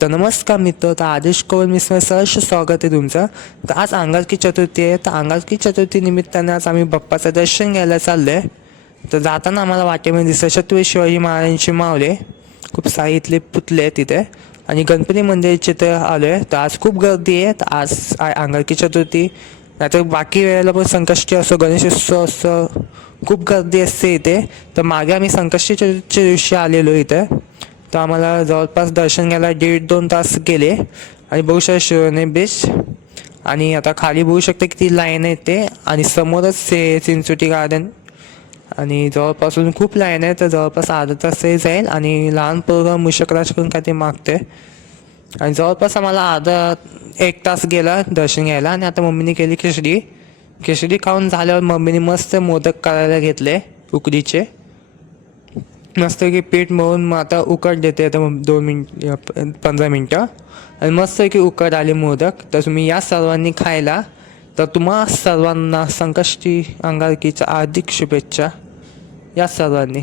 तर नमस्कार मित्र, तर आदेश कौल मिसळ सहर्ष स्वागत आहे तुमचं. तर आज अंगारकी चतुर्थी आहे. तर अंगारकी चतुर्थी निमित्ताने आज आम्ही बाप्पाचं दर्शन घ्यायला चाललो आहे. तर जाताना आम्हाला वाटेमध्ये दिसलं छत्रपती शिवाजी महाराजांचे मावले, खूप सारे इथले पुतले आहेत तिथे, आणि गणपती मंदिराचे तर आलो आहे. तर आज खूप गर्दी आहे. तर आज अंगारकी चतुर्थी, नाहीतर बाकी वेळेला पण संकष्टी असो, गणेशोत्सव असो, खूप गर्दी असते इथे. तर मागे आम्ही संकष्टी चतुर्थीच्या दिवशी आलेलो इथे. तर आम्हाला जवळपास दर्शन घ्यायला 1.5-2 तास गेले. आणि बघू शकता शिवने बीच, आणि आता खाली बघू शकता किती लाईन आहे ते, आणि समोरच चिंचोटी गार्डन, आणि जवळपासून खूप लाईन आहे. तर जवळपास अर्धा तासही जाईल. आणि लहान पोरं मुशकराज करून काय ते मागते, आणि जवळपास आम्हाला अर्धा 1 तास गेला दर्शन घ्यायला. आणि आता मम्मीने केली खिचडी खाऊन झाल्यावर मम्मीने मस्त मोदक करायला घेतले उकडीचे. मस्त की पीठ मळून मग आता उकड देते आता 15 मिनटं, आणि मस्त की उकड आली मोदक. तर तुम्ही या सर्वांनी खायला. तर तुम्हा सर्वांना संकष्टी अंगारकीच्या हार्दिक शुभेच्छा या सर्वांनी.